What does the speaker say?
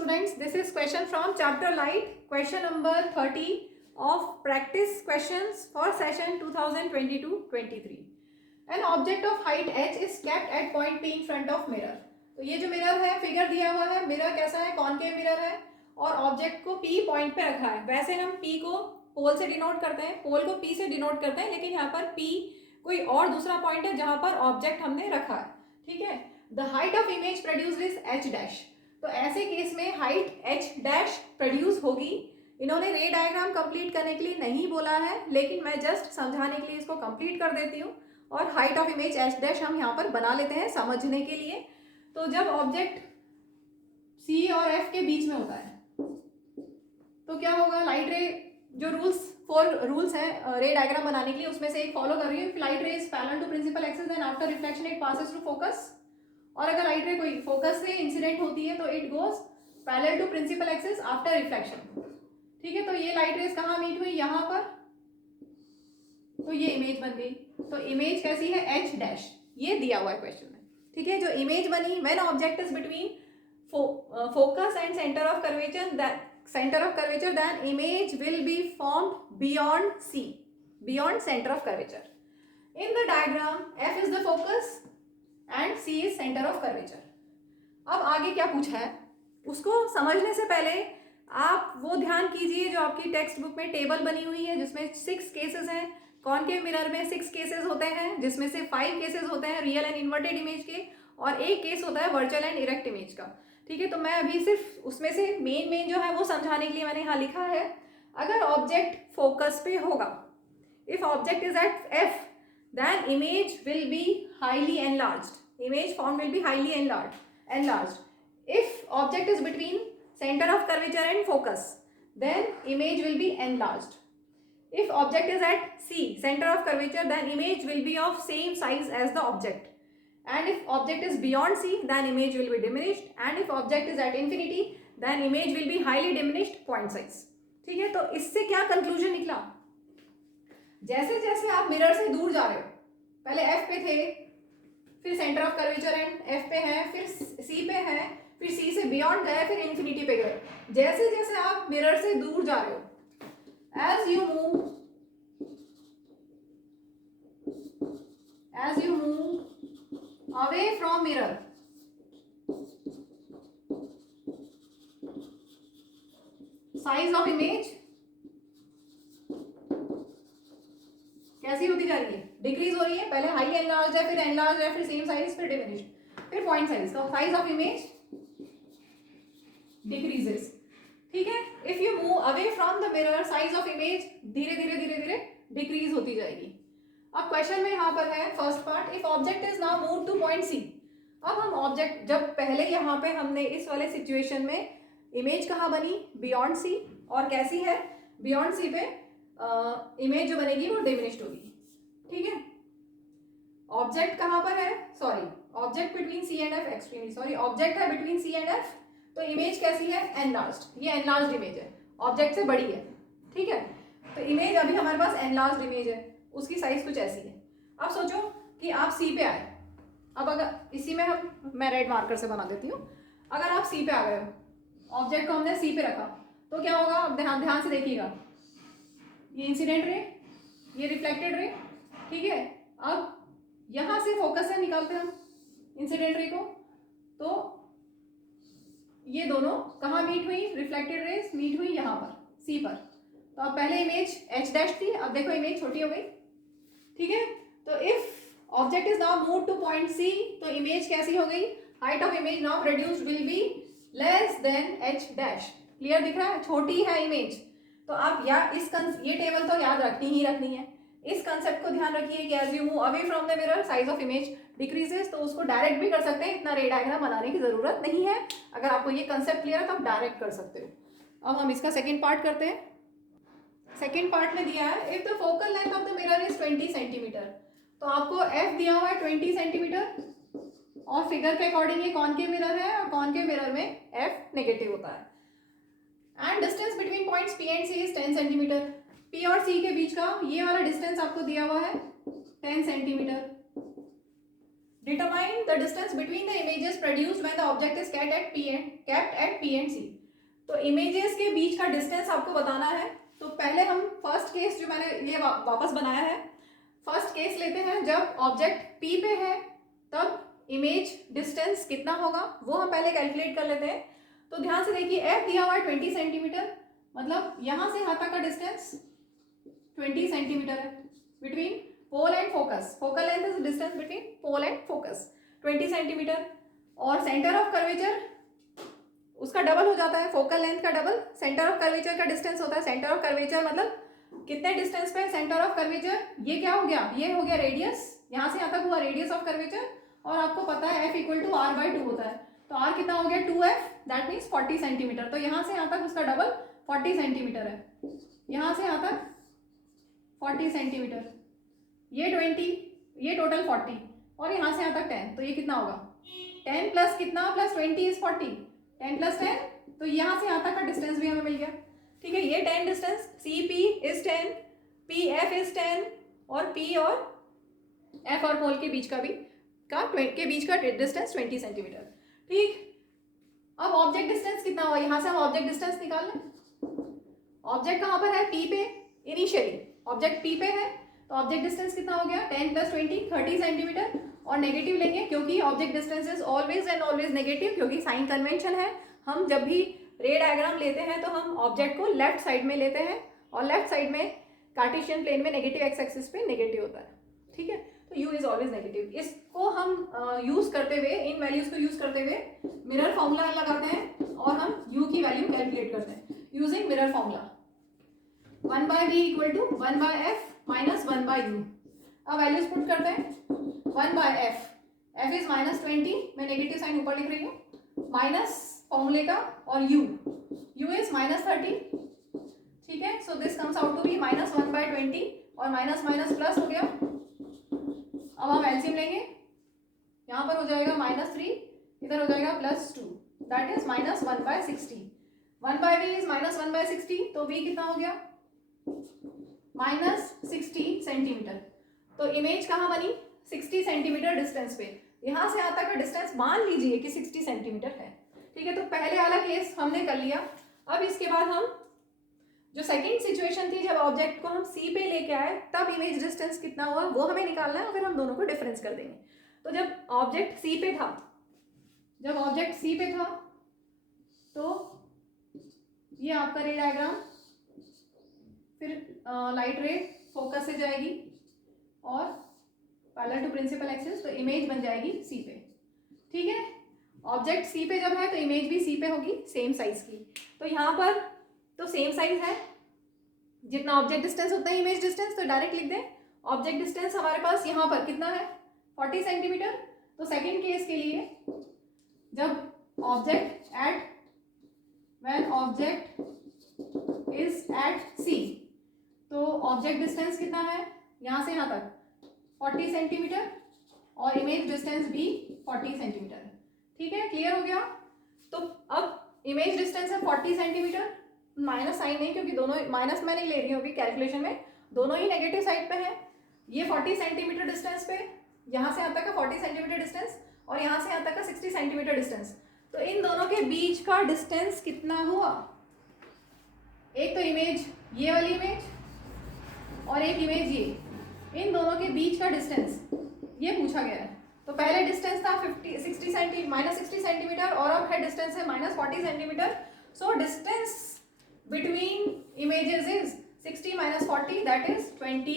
students, this is question from chapter light, question number 30 of practice questions for session 2022-23. An object of height h is kept at point p in front of mirror. तो ये जो mirror है, figure दिया हुआ है, mirror कैसा है, concave mirror है और ऑब्जेक्ट को p पॉइंट पे रखा है. वैसे हम p को पोल से डिनोट करते हैं, पोल को p से डिनोट करते हैं, लेकिन यहाँ पर p कोई और दूसरा पॉइंट है जहाँ पर ऑब्जेक्ट हमने रखा है. ठीक है. The height of image produced is h dash. तो ऐसे केस में हाइट h डैश प्रोड्यूस होगी. इन्होंने रे डायग्राम कंप्लीट करने के लिए नहीं बोला है, लेकिन मैं जस्ट समझाने के लिए इसको कंप्लीट कर देती हूँ और height of image h dash हम यहाँ पर बना लेते हैं समझने के लिए. तो जब ऑब्जेक्ट c और f के बीच में होता है तो क्या होगा, लाइट रे जो फोर रूल्स हैं रे डायग्राम बनाने के लिए, उसमें से एक फॉलो कर रही हूँ. Light ray is parallel to principal axis then after reflection it passes to focus. और अगर लाइट रे कोई फोकस से इंसिडेंट होती है तो it goes parallel to principal axis after reflection. ठीक है. तो ये लाइट रेज कहाँ मीट हुई, यहाँ पर, तो ये इमेज बन गई. तो इमेज कैसी है, h डैश, ये दिया हुआ है क्वेश्चन में. ठीक है. जो इमेज बनी, when object is between focus and centre of curvature then image will be formed beyond c, beyond centre of curvature. In the diagram f is the focus and c is centre of curvature. अब आगे क्या पूछा है उसको समझने से पहले आप वो ध्यान कीजिए जो आपकी टेक्स्ट बुक में टेबल बनी हुई है, जिसमें 6 केसेस हैं. कॉनकेव मिरर में 6 केसेस होते हैं, जिसमें से 5 केसेस होते हैं रियल एंड इन्वर्टेड इमेज के और एक केस होता है वर्चुअल एंड इरेक्ट इमेज का. ठीक है. तो मैं अभी सिर्फ उसमें से मेन जो है वो समझाने के लिए मैंने यहाँ लिखा है. अगर ऑब्जेक्ट फोकस पे होगा, if object is at f, then image will be highly enlarged. Image form will be highly enlarged. If object is between center of curvature and focus, then image will be enlarged. If object is at C, center of curvature, then image will be of same size as the object. And if object is beyond C, then image will be diminished. And if object is at infinity, then image will be highly diminished point size. ठीक है. तो इससे क्या conclusion निकला, जैसे जैसे आप mirror से दूर जा रहे हो, पहले f पे थे, फिर centre of curvature and f पे है, फिर c पे है, फिर c से बियॉन्ड गए, फिर इंफिनिटी पे गए. जैसे जैसे आप मिरर से दूर जा रहे हो, as you move away from mirror, size of image कैसी होती जा रही है, डिक्रीज हो रही है. पहले हाई एनलार्ज है, फिर एनलार्ज है, फिर सेम साइज, फिर डिमिनिश्ड, फिर पॉइंट साइज. तो साइज ऑफ इमेज डिक्रीजेस. ठीक है. If you move away from the mirror, size of image धीरे धीरे डिक्रीज होती जाएगी. अब क्वेश्चन में यहाँ पर है first part, if object is now move to point C. अब हम ऑब्जेक्ट, जब पहले यहाँ पे हमने इस वाले सिचुएशन में इमेज कहाँ बनी, बियॉन्ड सी, और कैसी है, बियॉन्ड सी पे इमेज जो बनेगी वो डिमिनिश्ड होगी. ठीक है. ऑब्जेक्ट कहाँ पर है, sorry, object between C and F, extremely sorry, object है बिटवीन सी एंड एफ, तो इमेज कैसी है, एनलार्ज्ड. ये एनलार्ज्ड इमेज है, ऑब्जेक्ट से बड़ी है. ठीक है. तो इमेज अभी हमारे पास एनलार्ज्ड इमेज है, उसकी साइज कुछ ऐसी है. अब सोचो कि आप सी पे आए. अब अगर इसी में मैं रेड मार्कर से बना देती हूँ. अगर आप सी पे आ गए हो, ऑब्जेक्ट को हमने सी पे रखा, तो क्या होगा, अब ध्यान से देखिएगा, ये इंसिडेंट रे, ये रिफ्लेक्टेड रे. ठीक है. अब यहाँ से फोकस से निकालते हैं हम इंसिडेंट रे को, तो ये दोनों कहाँ मीट हुई, रिफ्लेक्टेड रेज मीट हुई यहाँ पर सी पर. तो अब पहले इमेज h डैश थी, अब देखो इमेज छोटी हो गई. ठीक है. तो if object is now move to point C, तो इमेज कैसी हो गई, height of image now produced will be less than h dash. Clear दिख रहा है, छोटी है इमेज. तो आप ये टेबल तो याद रखनी ही है. इस कंसेप्ट को ध्यान रखिए कि as you move away from the mirror size of image decreases. तो उसको डायरेक्ट भी कर सकते हैं, इतना रे डायग्राम बनाने की जरूरत नहीं है. अगर आपको ये कंसेप्ट क्लियर है तो आप डायरेक्ट कर सकते हो. अब हम इसका सेकेंड पार्ट करते हैं. सेकेंड पार्ट में दिया है, if the focal length of the mirror is 20 centimetre. तो आपको f दिया हुआ है 20 सेंटीमीटर, और फिगर के अकॉर्डिंग ये कॉनकेव मिरर है, और कॉनकेव मिरर में f नेगेटिव होता है. And distance between points p and c is 10 centimetre. p और c के बीच का ये वाला डिस्टेंस आपको दिया हुआ है 10 centimetre. Determine the distance between the images produced when the object is kept at P and C. तो इमेजेस के बीच का डिस्टेंस आपको बताना है। तो पहले हम फर्स्ट केस जो मैंने ये वापस बनाया है, फर्स्ट केस लेते हैं जब ऑब्जेक्ट पी पे है तब इमेज डिस्टेंस कितना होगा वो हम पहले कैलकुलेट कर लेते हैं। तो ध्यान से देखिए, एफ दिया हुआ है 20 सेंटीमीटर, मतलब यहाँ से यहाँ तक का डिस्टेंस 20 सेंटीमीटर है between pole and focus. Focal length is distance between pole and focus 20 centimetre. और सेंटर ऑफ कर्वेचर उसका डबल हो जाता है, फोकल लेंथ का डबल सेंटर ऑफ कर्वेचर का डिस्टेंस होता है। सेंटर ऑफ कर्वेचर मतलब कितने डिस्टेंस पे सेंटर ऑफ कर्वेचर, ये क्या हो गया, ये हो गया रेडियस, यहाँ से यहाँ तक हुआ रेडियस ऑफ कर्वेचर। और आपको पता है F equal to R by 2 होता है, तो R कितना हो गया 2F, दैट मीन्स 40 सेंटीमीटर। तो यहाँ से यहाँ तक उसका डबल 40 सेंटीमीटर है, यहाँ से यहाँ तक 40 सेंटीमीटर, ये 20, ये टोटल 40 और यहाँ से यहाँ तक 10, तो ये कितना होगा 10 प्लस कितना प्लस 20 इज 40, 10 प्लस 10, तो यहाँ से यहाँ तक का डिस्टेंस भी हमें मिल गया। ठीक है, ये 10 distance, C P is 10, P F is 10 और पी और एफ और पोल के बीच का भी के बीच का डिस्टेंस 20 सेंटीमीटर। ठीक, अब ऑब्जेक्ट डिस्टेंस कितना हुआ, यहाँ से हम ऑब्जेक्ट डिस्टेंस निकाल लें। ऑब्जेक्ट कहाँ पर है, पी पे, इनिशियली ऑब्जेक्ट पी पे है, तो ऑब्जेक्ट डिस्टेंस कितना हो गया 10 प्लस 20 30 सेंटीमीटर। और नेगेटिव लेंगे क्योंकि object distance is always and always negative, क्योंकि साइन कन्वेंशन है, हम जब भी रे डायग्राम लेते हैं तो हम ऑब्जेक्ट को लेफ्ट साइड में लेते हैं और लेफ्ट साइड में कार्टेशियन प्लेन में नेगेटिव एक्स एक्सिस पे नेगेटिव होता है। ठीक है, तो u इज ऑलवेज नेगेटिव। इसको हम यूज करते हुए, इन वैल्यूज को यूज करते हुए मिरर फॉर्मूला लगाते हैं और हम u की वैल्यू कैलकुलेट करते हैं using mirror formula. 1/v equal to 1/f minus 1/u। अब वैल्यूज पुट करते हैं, 1/f, f इज -20, मैं नेगेटिव साइन ऊपर लिख रही हूँ, माइनस फॉर्मूले का, और u इज -30। ठीक है, so this comes out to be -1/20 और माइनस माइनस प्लस हो गया। अब हम एलसीएम लेंगे, यहाँ पर हो जाएगा -3, इधर हो जाएगा +2, दैट इज -1/60। 1/v इज -1/60, तो v कितना हो गया -60 सेंटीमीटर। तो इमेज कहाँ बनी 60 सेंटीमीटर डिस्टेंस पे, यहाँ से यहाँ तक का डिस्टेंस मान लीजिए कि 60 सेंटीमीटर है। ठीक है, तो पहले वाला केस हमने कर लिया। अब इसके बाद हम जो सेकंड सिचुएशन थी, जब ऑब्जेक्ट को हम सी पे लेके आए तब इमेज डिस्टेंस कितना हुआ वो हमें निकालना है और फिर हम दोनों को डिफरेंस कर देंगे। तो जब ऑब्जेक्ट सी पे था, तो ये आपका रे डायग्राम, फिर लाइट रे फोकस से जाएगी और पैरेलल टू प्रिंसिपल एक्सिस, तो इमेज बन जाएगी सी पे। ठीक है, ऑब्जेक्ट सी पे जब है तो इमेज भी सी पे होगी सेम साइज की। तो यहाँ पर तो सेम साइज है, जितना ऑब्जेक्ट डिस्टेंस उतना ही इमेज डिस्टेंस, तो डायरेक्ट लिख दें ऑब्जेक्ट डिस्टेंस हमारे पास यहाँ पर कितना है 40 सेंटीमीटर। तो सेकंड केस के लिए जब ऑब्जेक्ट इज एट सी, तो ऑब्जेक्ट डिस्टेंस कितना है यहाँ से यहाँ तक 40 सेंटीमीटर और इमेज डिस्टेंस भी 40 सेंटीमीटर है। ठीक है, क्लियर हो गया। तो अब इमेज डिस्टेंस है 40 सेंटीमीटर, माइनस साइन नहीं क्योंकि दोनों माइनस मैं नहीं ले रही हूँ अभी कैलकुलेशन में, दोनों ही नेगेटिव साइड पे है। ये 40 सेंटीमीटर डिस्टेंस पे, यहाँ से यहाँ तक का 40 सेंटीमीटर डिस्टेंस और यहाँ से यहाँ तक का 60 सेंटीमीटर डिस्टेंस, तो इन दोनों के बीच का डिस्टेंस कितना हुआ, एक तो इमेज ये वाली इमेज और एक इमेज ये, इन दोनों के बीच का डिस्टेंस ये पूछा गया है। तो पहले डिस्टेंस था -60 सेंटीमीटर और अब है डिस्टेंस है -40 centimetre. So distance between images is 60 minus 40, that is 20